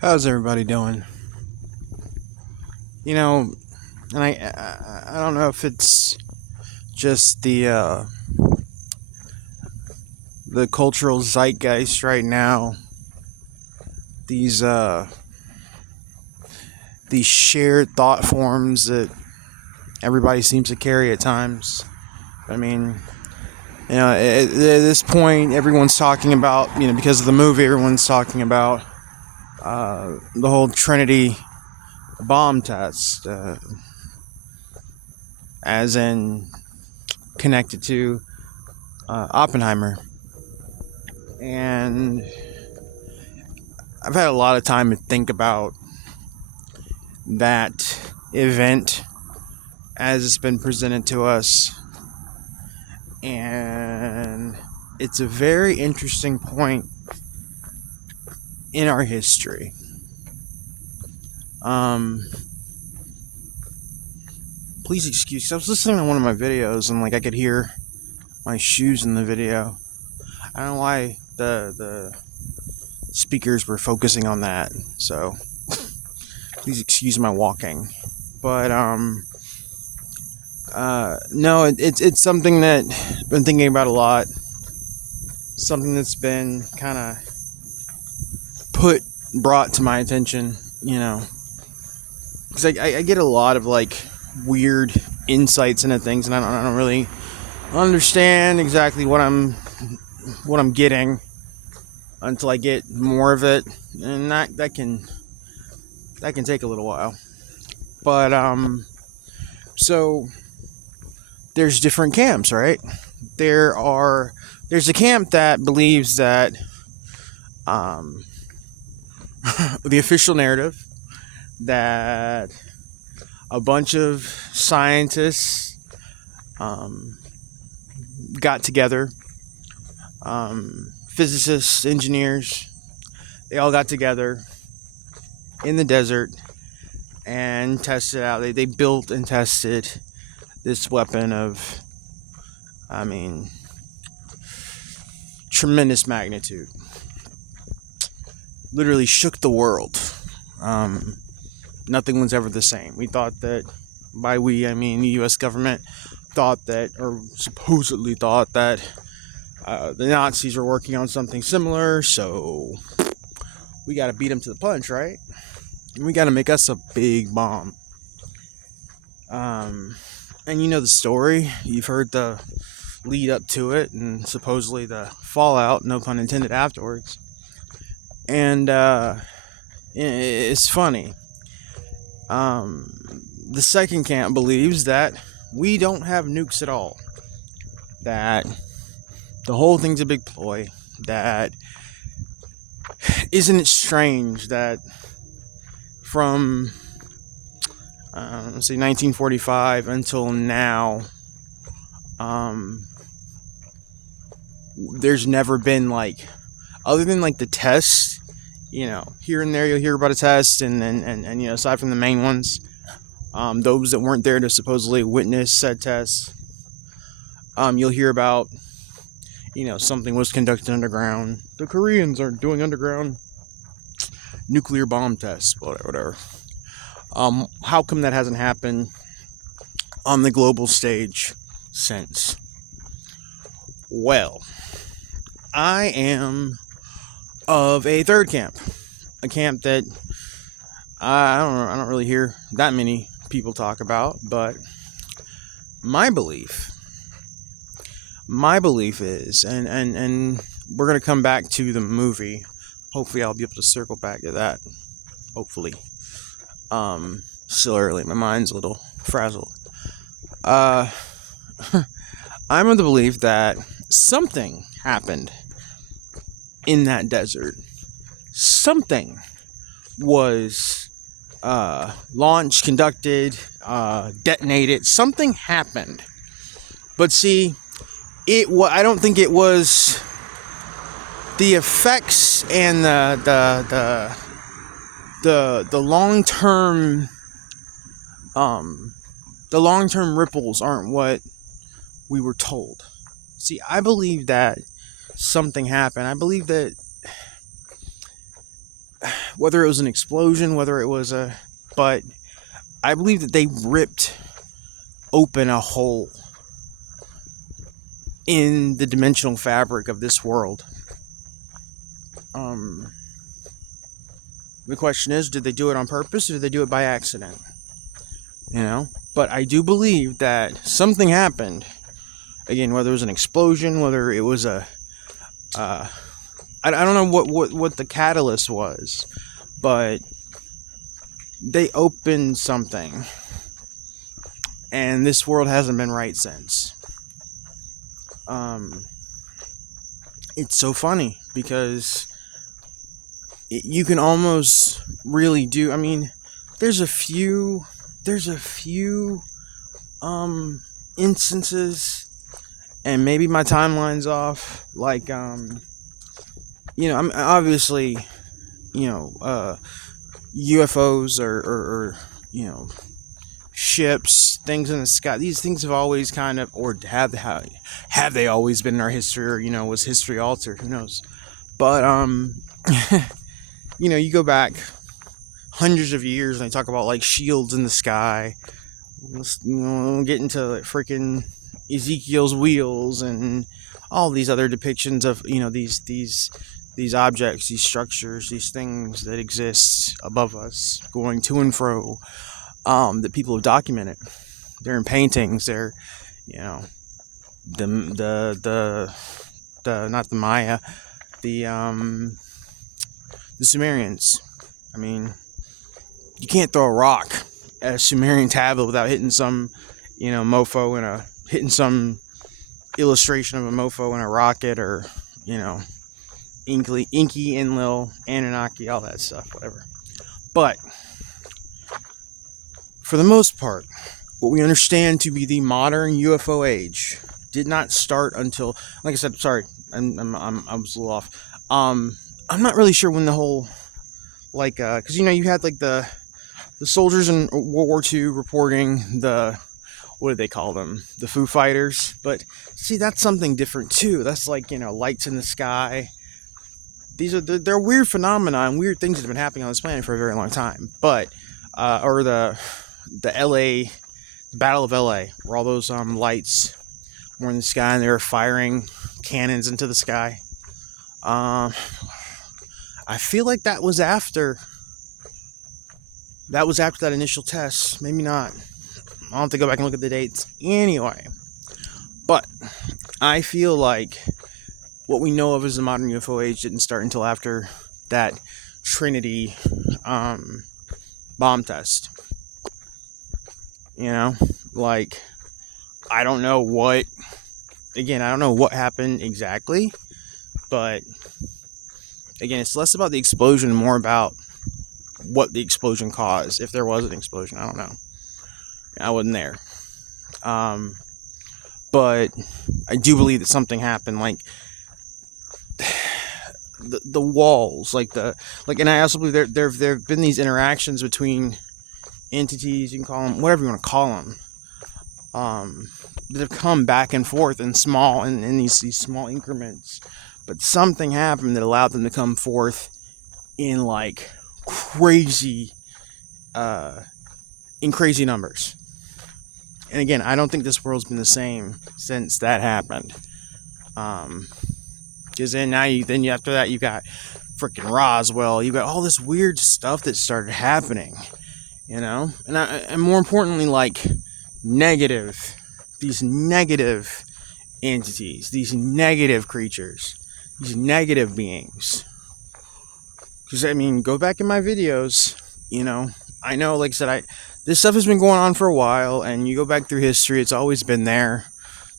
How's everybody doing? You know, and I don't know if it's just the cultural zeitgeist right now. These these shared thought forms that everybody seems to carry at times. I mean, at this point, everyone's talking about, because of the movie, everyone's talking about the whole Trinity bomb test, as in connected to Oppenheimer. And I've had a lot of time to think about that event as it's been presented to us. And it's a very interesting point in our history. Please excuse. I was listening to one of my videos and I could hear my shoes in the video. I don't know why the speakers were focusing on that. So please excuse my walking. But no, it's something that I've been thinking about a lot. Something that's been kind of brought to my attention, because I get a lot of weird insights into things, and I don't really understand exactly what I'm getting until I get more of it, and that can take a little while. But so there's different camps, right? There's a camp that believes that the official narrative that a bunch of scientists got together, physicists, engineers, they all got together in the desert and tested out. They built and tested this weapon of, tremendous magnitude. Literally shook the world. Nothing was ever the same. We thought that, by we, I mean the U.S. government, thought that, or supposedly thought that, the Nazis were working on something similar, so we got to beat them to the punch, right? And we got to make us a big bomb. And you know the story. You've heard the lead up to it, and supposedly the fallout, no pun intended, afterwards. And it's funny. The second camp believes that we don't have nukes at all. That the whole thing's a big ploy. That isn't it strange that from let's say 1945 until now, there's never been other than the tests, here and there you'll hear about a test, and aside from the main ones, those that weren't there to supposedly witness said tests, you'll hear about, something was conducted underground. The Koreans are doing underground nuclear bomb tests, whatever. How come that hasn't happened on the global stage since? Well, I am of a third camp, a camp that I don't really hear that many people talk about, but my belief is, and we're gonna come back to the movie. Hopefully, I'll be able to circle back to that. Hopefully, still early. My mind's a little frazzled. I'm of the belief that something happened in that desert. Something was launched, conducted, detonated. Something happened. But see, I don't think it was the effects and the long-term ripples aren't what we were told. See, I believe that something happened. I believe that whether it was an explosion, whether it was but I believe that they ripped open a hole in the dimensional fabric of this world. The question is, did they do it on purpose or did they do it by accident? But I do believe that something happened. Again, whether it was an explosion, whether it was I don't know what the catalyst was, but they opened something, and this world hasn't been right since. It's so funny because you can almost really do. I mean, there's a few instances, and maybe my timeline's off. Like, I'm obviously, UFOs or ships, things in the sky. These things have always kind of, or have they always been in our history, or was history altered? Who knows? But you go back hundreds of years and they talk about like shields in the sky. Get into like freaking Ezekiel's wheels and all these other depictions of these objects, these structures, these things that exist above us, going to and fro, that people have documented. They're in paintings. They're, the not the Maya, the Sumerians. I mean, you can't throw a rock at a Sumerian tablet without hitting some, mofo and hitting some illustration of a mofo in a rocket, or Inky, Enlil, Anunnaki, all that stuff, whatever. But for the most part, what we understand to be the modern UFO age did not start until, like I said, sorry, I was a little off. I'm not really sure when the whole, because you had like the soldiers in World War II reporting what do they call them? The Foo Fighters. But see, that's something different too. That's like, lights in the sky. They're weird phenomena and weird things that have been happening on this planet for a very long time. But or the LA Battle of LA, where all those lights were in the sky and they were firing cannons into the sky. I feel like that was after that initial test. Maybe not. I'll have to go back and look at the dates anyway. But I feel like what we know of as the modern UFO age didn't start until after that Trinity bomb test. I don't know what happened exactly, but again, it's less about the explosion, more about what the explosion caused. If there was an explosion, I don't know. I wasn't there. But I do believe that something happened, like the walls, and I also believe there have been these interactions between entities, you can call them whatever you want to call them, that have come back and forth in these small increments. But something happened that allowed them to come forth in crazy numbers. And again, I don't think this world's been the same since that happened. Because then after that you got freaking Roswell, you got all this weird stuff that started happening, and more importantly, these negative entities, these negative creatures, these negative beings. Because go back in my videos, I know, like I said, this stuff has been going on for a while, and you go back through history, it's always been there,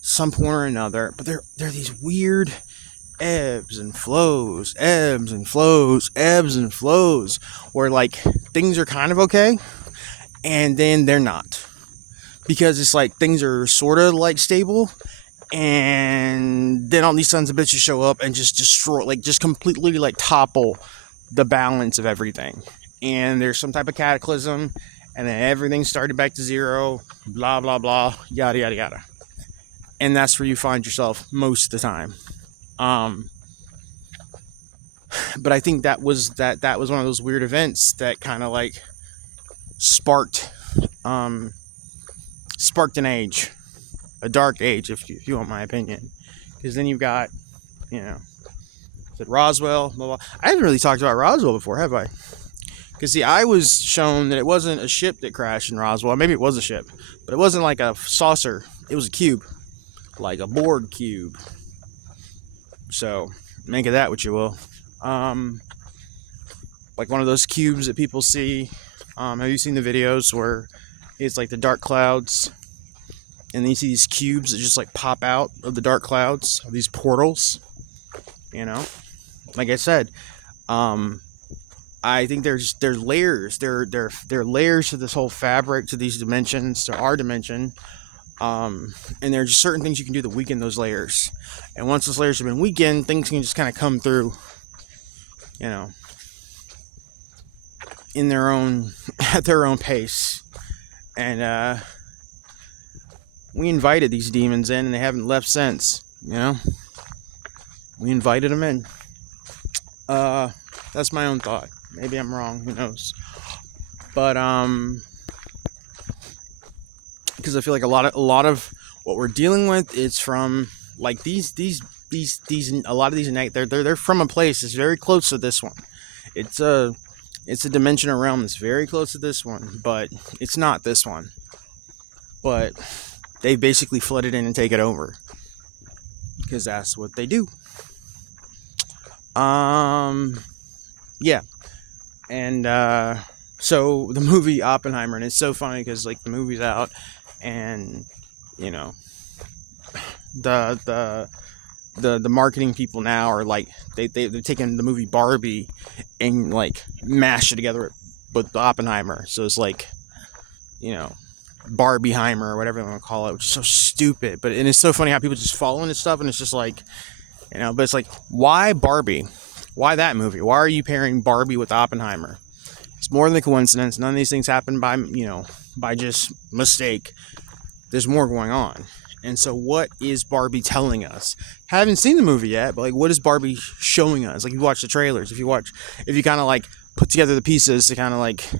some point or another. But there are these weird ebbs and flows, where things are kind of okay, and then they're not, because it's things are sort of stable, and then all these sons of bitches show up and just destroy, just completely topple the balance of everything, and there's some type of cataclysm, and then everything started back to zero, blah blah blah, yada yada yada. And that's where you find yourself most of the time. But I think that was one of those weird events that kind of like sparked um, sparked an age, a dark age, if you want my opinion. Because then you've got, you know, said Roswell. Blah, blah. I haven't really talked about Roswell before, have I? Because see, I was shown that it wasn't a ship that crashed in Roswell. Maybe it was a ship, but it wasn't like a saucer. It was a cube, like a board cube. So make of that what you will. Like one of those cubes that people see. Have you seen the videos where it's like the dark clouds, and then you see these cubes that just like pop out of the dark clouds, these portals? You know, like I said, I think there's layers. There are layers to this whole fabric, to these dimensions, to our dimension. And there's just certain things you can do to weaken those layers. And once those layers have been weakened, things can just kind of come through, you know, in their own at their own pace. And we invited these demons in, and they haven't left since. You know, we invited them in. That's my own thought. Maybe I'm wrong. Who knows? But because I feel like a lot of what we're dealing with is from like these a lot of these they're from a place that's very close to this one. It's a dimensional realm that's very close to this one, but it's not this one. But they basically flood it in and take it over, because that's what they do. Yeah. And so the movie Oppenheimer, and it's so funny because like the movie's out, and you know, the marketing people now are like they're taking the movie Barbie and like mash it together with Oppenheimer. So it's like, you know, Barbieheimer or whatever they want to call it, which is so stupid. But and it's so funny how people just fall into stuff, and it's just like, you know, but it's like, why Barbie? Why that movie? Why are you pairing Barbie with Oppenheimer? It's more than a coincidence. None of these things happen by, you know, by just mistake. There's more going on. And so what is Barbie telling us? Haven't seen the movie yet, but like, what is Barbie showing us? Like, you watch the trailers, if you kind of like put together the pieces to kind of like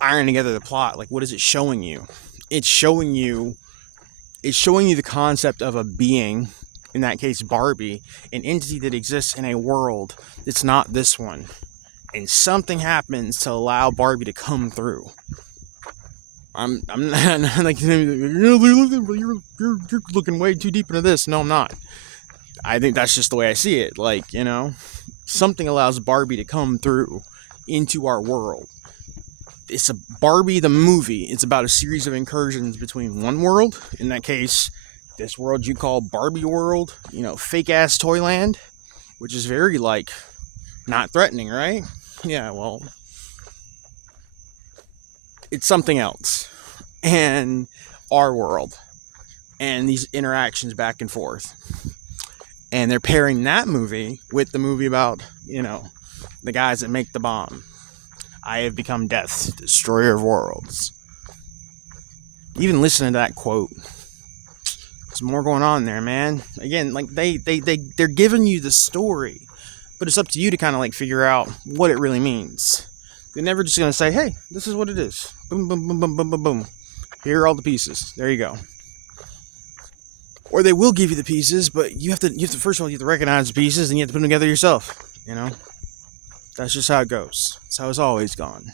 iron together the plot, like, what is it showing you? It's showing you the concept of a being, in that case Barbie, an entity that exists in a world that's not this one, and something happens to allow Barbie to come through. I'm not like, you're looking way too deep into this. No, I'm not. I think that's just the way I see it. Like, you know, something allows Barbie to come through into our world. It's a Barbie the movie. It's about a series of incursions between one world, in that case, this world you call Barbie world, you know, fake ass Toyland, which is very like not threatening, right? Yeah, well, it's something else. And our world, and these interactions back and forth. And they're pairing that movie with the movie about, you know, the guys that make the bomb. I have become death, destroyer of worlds. Even listen to that quote. There's more going on there, man. Again, like they're giving you the story, but it's up to you to kind of like figure out what it really means. They're never just gonna say, "Hey, this is what it is." Boom, boom, boom, boom, boom, boom, boom. Here are all the pieces. There you go. Or they will give you the pieces, but you have to first of all, you have to recognize the pieces, and you have to put them together yourself. You know, that's just how it goes. It's how it's always gone.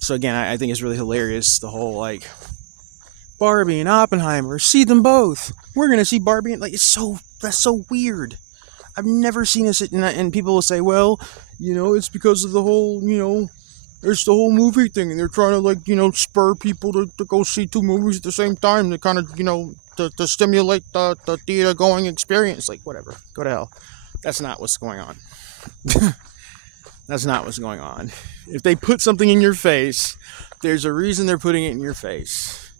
So again, I think it's really hilarious, the whole like Barbie and Oppenheimer, see them both. We're gonna see Barbie, and like that's so weird. I've never seen this, and people will say, well, you know, it's because of the whole, you know, it's the whole movie thing, and they're trying to like, you know, spur people to go see two movies at the same time to kind of, you know, to stimulate the theater going experience. Like, whatever, go to hell. That's not what's going on. That's not what's going on. If they put something in your face, there's a reason they're putting it in your face.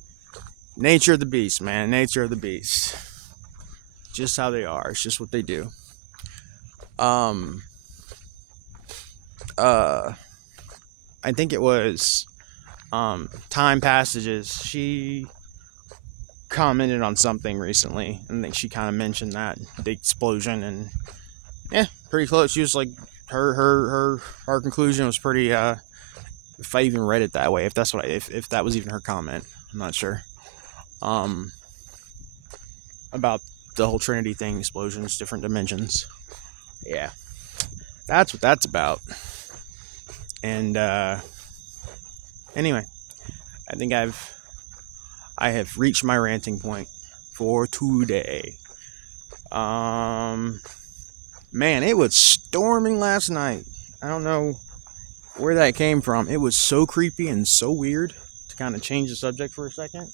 Nature of the beast, man. Nature of the beast. Just how they are. It's just what they do. I think it was Time Passages. She commented on something recently, and I think she kind of mentioned that the explosion, and yeah, pretty close. She was like, her conclusion was pretty. If I even read it that way, if that's what if that was even her comment, I'm not sure. About the whole Trinity thing, explosions, different dimensions. Yeah, that's what that's about. And anyway, I think I have reached my ranting point for today. Man, it was storming last night. I don't know where that came from. It was so creepy and so weird. To kind of change the subject for a second,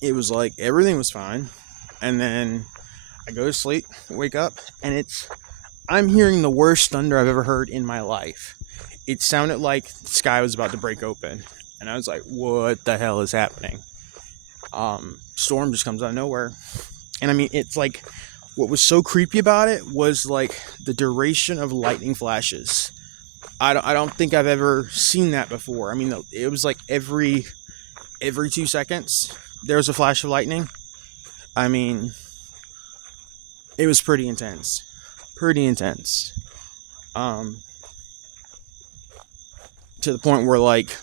it was like everything was fine, and then I go to sleep, wake up, and I'm hearing the worst thunder I've ever heard in my life. It sounded like the sky was about to break open, and I was like, what the hell is happening? Storm just comes out of nowhere. And I mean, it's like, what was so creepy about it was like the duration of lightning flashes. I don't think I've ever seen that before. I mean, it was like every 2 seconds there was a flash of lightning. I mean, it was pretty intense. To the point where, like,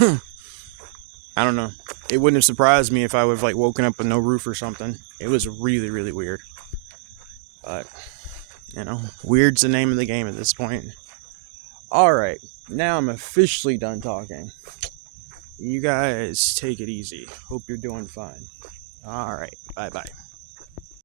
I don't know. It wouldn't have surprised me if I would have, like, woken up with no roof or something. It was really, really weird. But, weird's the name of the game at this point. Alright, now I'm officially done talking. You guys take it easy. Hope you're doing fine. Alright, bye-bye.